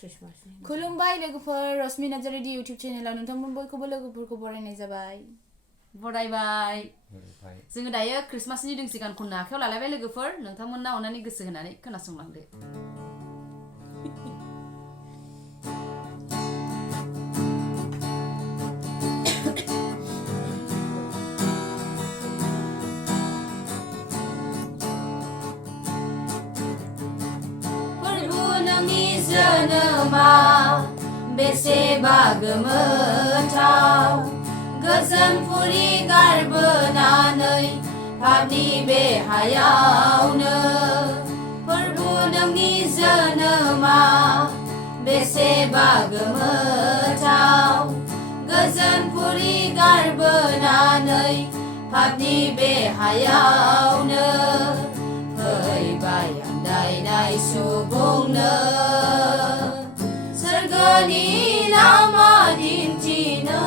क्रिसमासनि खुलुमबाय लोगोफोर रश्मि नार्जारि इउटिउब चेनेलाव नोंथांमोन बयखौबो लोगोफोरखौ बरायनाय जाबाय बरायबाय जोङो दायो क्रिसमासनि दोंसे गान खननो आखायाव लालायबाय लोगोफोर नोंथांमोनना अननानै गोसो होनानै खोनासंलांदो जोनोमा बेसेबा गोमोथाव गोजोन फुरि गारबोनानै पापनि बे हायावनो फोरबु नोंनि जोनोमा बेसेबा गोमोथाव गोजोन फुरि गारबोनानै पापनि बे हायावनो फैबाय आन्दायनाय सुबुंनो सोरगोनि लामा दिन्थिनो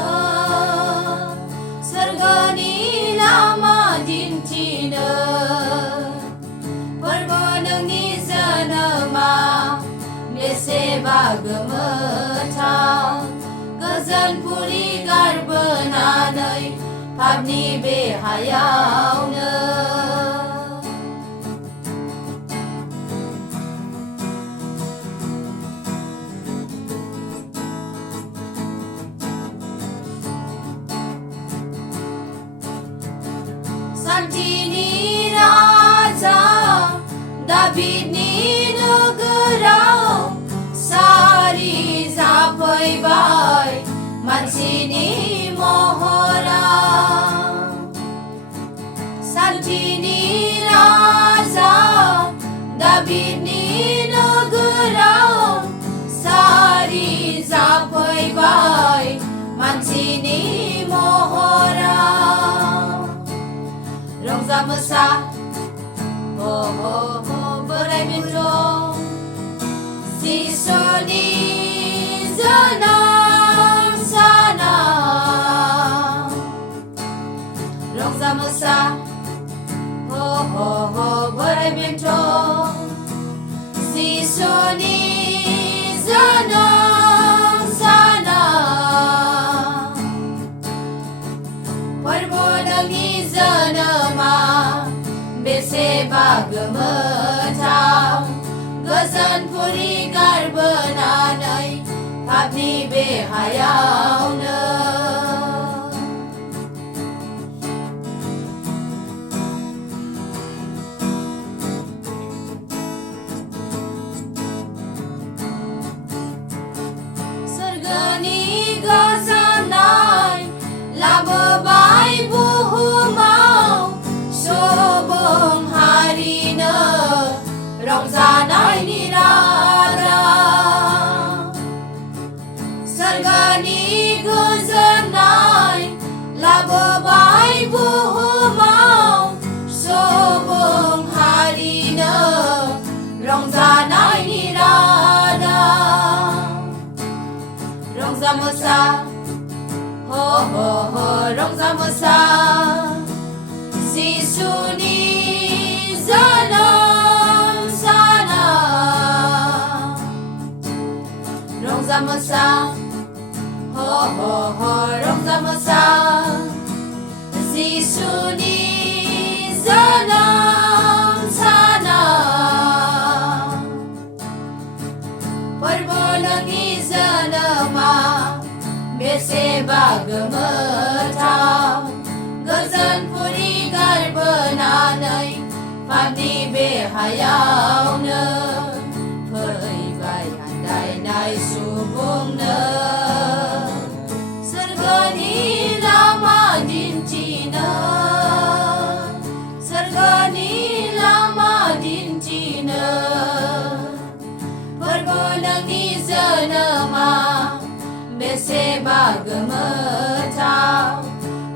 सोरगोनि लामा दिन्थिनो फोरबु नोंनि जोनोमा बेसेबा गोमोथाव गोजोन फुरि गारबोनानै पापनि बे हायावनो शान्तिनि राजा दाभिदनि नोगोराव सारि जाफैबाय मानसिनि महराव शान्तिनि राजा दाभिदनि नोगोराव सारि जाफैबाय मानसिनि महराव रंजा मोसा बोराय बेन्थ जिसुनि जोनोम सानाव रंजा मोसा बोराय बेन्थ जिसुनि जोनोम सानाव फोरबु नोंनि जोनोमा बेसेबा गोमोथाव गोजोन फुरि गारबोनानै पापनि बे हायावनो सोरगोनि गोजोननाय लाबोबाय बुहुमाव सुबुं हारिनो रंजानायनि रादा सोरगोनि गोजोननाय लाबोबाय बुहुमाव सुबुं हारिनो रंजानायनि रादा रंजा मोसा रंजा मोसा जिसुनि जोनोम सानाव रंजा मोसा रंजा मोसा जिसुनि जोनोम सानाव फोरबु नोंनि जोनोमा बेसेबा गोमोथाव गोजोन फुरि गारबोनानै पापनि बे हायावनो फैबाय आन्दायनाय सुबुंनो सोरगोनि लामा दिन्थिनो सोरगोनि लामा दिन्थिनो फोरबु नोंनि जोनोमा बेसेबा गोमोथाव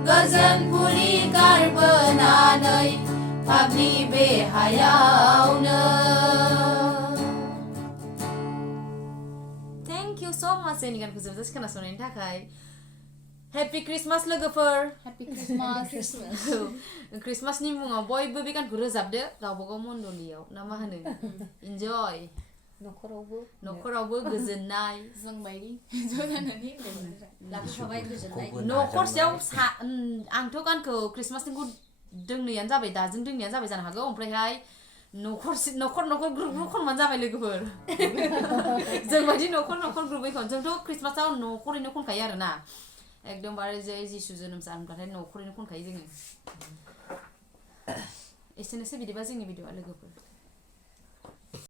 गोजोन फुरि गारबोनानै पापनि बे हायावनो थेंक इउ स' माच जोंनि गानखौ जोबजासे खोनासंनायनि थाखाय हेपि क्रिसमास लोगोफोर हेपि क्रिसमास क्रिसमासनि मुङाव बयबो बे गानखौ रोजाबदो गावबा गाव मण्डलियाव ना मा होनो इन्जय न'खरावबो गोजोननाय जों बायदि ज' जानानै लाबोफाबाय गोजोननाय न'खरसेयाव आंथ' गानखौ क्रिसमासनिखौ दोंनैयानो जाबाय दाजों दोंनैयानो जाबाय जानो हागौ ओमफ्रायहाय न'खर ग्रुप खनबानो जाबाय लोगोफोर जों बायदि न'खर ग्रुपै खन जोंथ' क्रिसमासाव न'खरैनो खनखायो आरोना एकदमबारे जे जिसु जोनोम सान होनब्लाथाय न'खरैनो खनखायो जोङो एसेनोसै बिदिबा जोंनि भिडिअ'आ लोगोफोर